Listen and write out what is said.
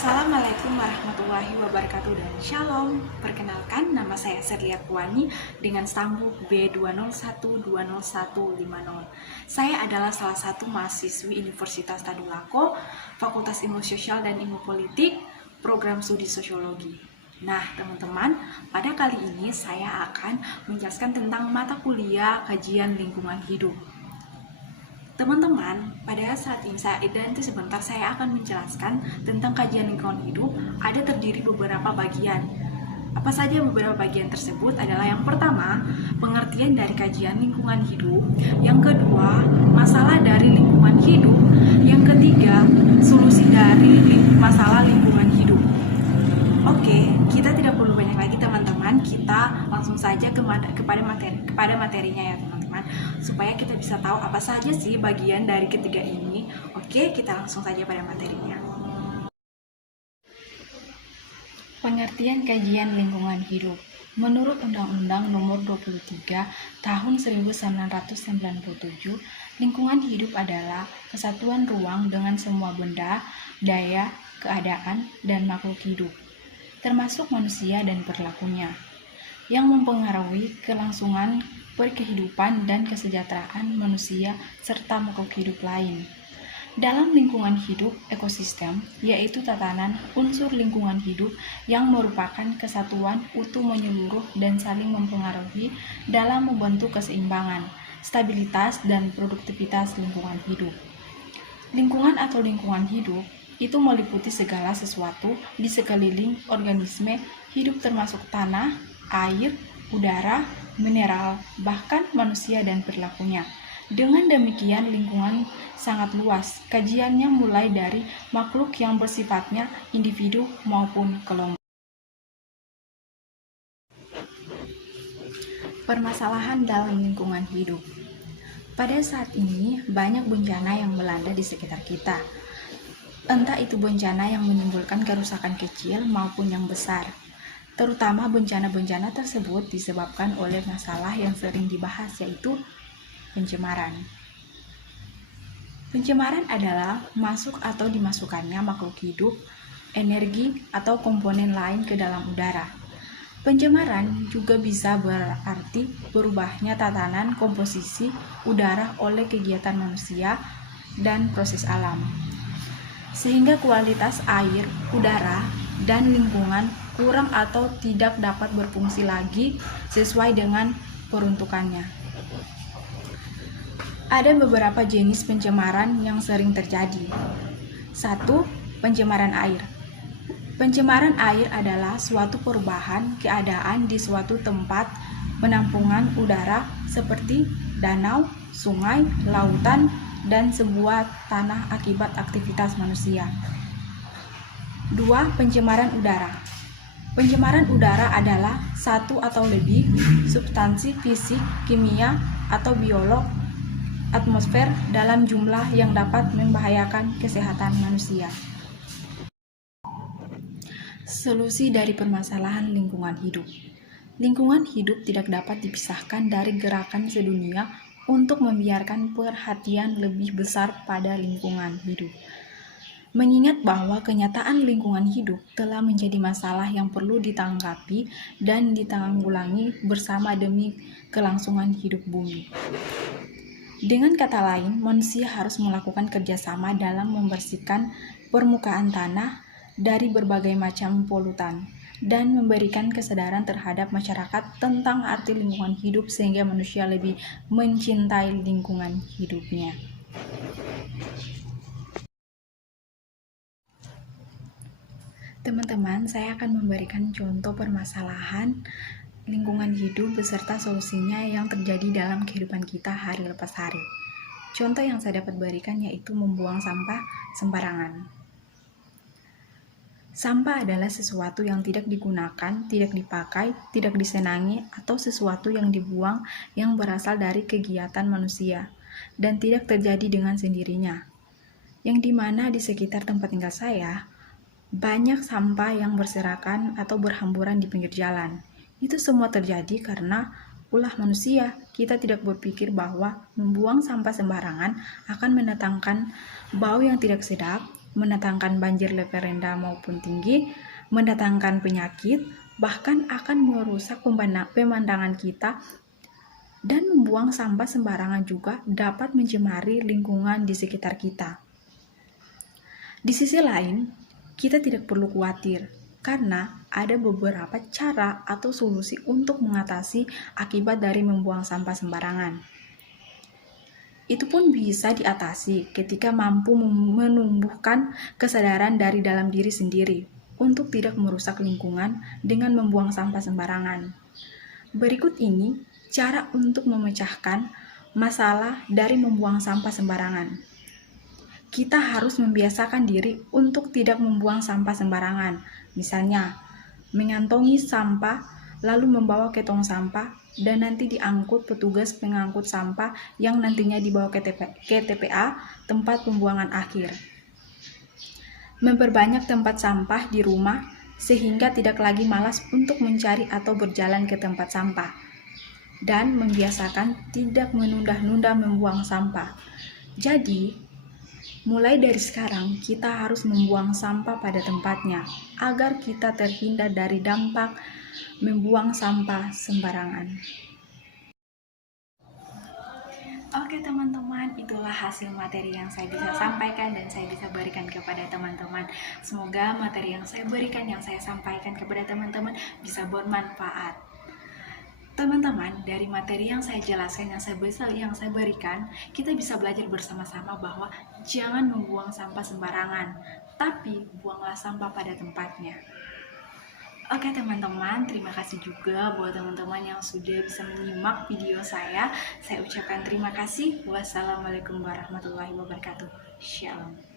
Assalamualaikum warahmatullahi wabarakatuh dan Shalom. Perkenalkan, nama saya Serlia Puani dengan stambuk B201-20150. Saya adalah salah satu mahasiswi Universitas Tadulako, Fakultas Ilmu Sosial dan Ilmu Politik, Program Studi Sosiologi. Nah, teman-teman, pada kali ini saya akan menjelaskan tentang mata kuliah kajian lingkungan hidup. Teman-teman, pada saat ini nanti sebentar saya akan menjelaskan tentang kajian lingkungan hidup. Ada terdiri beberapa bagian. Apa saja beberapa bagian tersebut adalah yang pertama, pengertian dari kajian lingkungan hidup. Yang kedua, masalah dari lingkungan hidup. Yang ketiga, solusi dari masalah lingkungan hidup. Oke, kita tidak perlu banyak lagi teman-teman, kita langsung saja kepada materinya ya teman-teman, supaya kita bisa tahu apa saja sih bagian dari ketiga ini. Oke, kita langsung saja pada materinya. Pengertian kajian lingkungan hidup. Menurut Undang-Undang Nomor 23 Tahun 1997, lingkungan hidup adalah kesatuan ruang dengan semua benda, daya, keadaan, dan makhluk hidup, termasuk manusia dan perilakunya, yang mempengaruhi kelangsungan berkehidupan dan kesejahteraan manusia serta makhluk hidup lain. Dalam lingkungan hidup, ekosistem, yaitu tatanan unsur lingkungan hidup yang merupakan kesatuan utuh menyeluruh dan saling mempengaruhi dalam membentuk keseimbangan, stabilitas, dan produktivitas lingkungan hidup. Lingkungan atau lingkungan hidup itu meliputi segala sesuatu di sekeliling organisme hidup termasuk tanah, air, udara, mineral, bahkan manusia dan perilakunya. Dengan demikian lingkungan sangat luas, kajiannya mulai dari makhluk yang bersifatnya individu maupun kelompok. Permasalahan dalam lingkungan hidup. Pada saat ini banyak bencana yang melanda di sekitar kita. Entah itu bencana yang menimbulkan kerusakan kecil maupun yang besar. Terutama bencana-bencana tersebut disebabkan oleh masalah yang sering dibahas, yaitu pencemaran. Pencemaran adalah masuk atau dimasukkannya makhluk hidup, energi, atau komponen lain ke dalam udara. Pencemaran juga bisa berarti berubahnya tatanan komposisi udara oleh kegiatan manusia dan proses alam, sehingga kualitas air, udara, dan lingkungan kurang atau tidak dapat berfungsi lagi sesuai dengan peruntukannya. Ada beberapa jenis pencemaran yang sering terjadi. 1. Pencemaran air. Pencemaran air adalah suatu perubahan keadaan di suatu tempat penampungan udara seperti danau, sungai, lautan, dan sebuah tanah akibat aktivitas manusia. 2. Pencemaran udara. Pencemaran udara adalah satu atau lebih substansi fisik, kimia, atau biolog atmosfer dalam jumlah yang dapat membahayakan kesehatan manusia. Solusi dari permasalahan lingkungan hidup. Lingkungan hidup tidak dapat dipisahkan dari gerakan sedunia untuk membiarkan perhatian lebih besar pada lingkungan hidup. Mengingat bahwa kenyataan lingkungan hidup telah menjadi masalah yang perlu ditanggapi dan ditanggulangi bersama demi kelangsungan hidup bumi. Dengan kata lain, manusia harus melakukan kerjasama dalam membersihkan permukaan tanah dari berbagai macam polutan dan memberikan kesadaran terhadap masyarakat tentang arti lingkungan hidup sehingga manusia lebih mencintai lingkungan hidupnya. Teman-teman, saya akan memberikan contoh permasalahan lingkungan hidup beserta solusinya yang terjadi dalam kehidupan kita hari lepas hari. Contoh yang saya dapat berikan yaitu membuang sampah sembarangan. Sampah adalah sesuatu yang tidak digunakan, tidak dipakai, tidak disenangi, atau sesuatu yang dibuang yang berasal dari kegiatan manusia dan tidak terjadi dengan sendirinya. Yang dimana di sekitar tempat tinggal saya, banyak sampah yang berserakan atau berhamburan di pinggir jalan. Itu semua terjadi karena ulah manusia. Kita tidak berpikir bahwa membuang sampah sembarangan akan mendatangkan bau yang tidak sedap, mendatangkan banjir level rendah maupun tinggi, mendatangkan penyakit, bahkan akan merusak pemandangan kita, dan membuang sampah sembarangan juga dapat mencemari lingkungan di sekitar kita. Di sisi lain, kita tidak perlu khawatir karena ada beberapa cara atau solusi untuk mengatasi akibat dari membuang sampah sembarangan. Itu pun bisa diatasi ketika mampu menumbuhkan kesadaran dari dalam diri sendiri untuk tidak merusak lingkungan dengan membuang sampah sembarangan. Berikut ini cara untuk memecahkan masalah dari membuang sampah sembarangan. Kita harus membiasakan diri untuk tidak membuang sampah sembarangan. Misalnya, mengantongi sampah, lalu membawa ke tong sampah, dan nanti diangkut petugas pengangkut sampah yang nantinya dibawa ke TPA, tempat pembuangan akhir. Memperbanyak tempat sampah di rumah, sehingga tidak lagi malas untuk mencari atau berjalan ke tempat sampah. Dan membiasakan tidak menunda-nunda membuang sampah. Jadi, mulai dari sekarang, kita harus membuang sampah pada tempatnya agar kita terhindar dari dampak membuang sampah sembarangan. Oke teman-teman, itulah hasil materi yang saya bisa sampaikan dan saya bisa berikan kepada teman-teman. Semoga materi yang saya berikan, yang saya sampaikan kepada teman-teman bisa bermanfaat. Teman-teman, dari materi yang saya jelaskan, yang saya berikan, kita bisa belajar bersama-sama bahwa jangan membuang sampah sembarangan, tapi buanglah sampah pada tempatnya. Oke teman-teman, terima kasih juga buat teman-teman yang sudah bisa menyimak video saya. Saya ucapkan terima kasih. Wassalamualaikum warahmatullahi wabarakatuh. Shalom.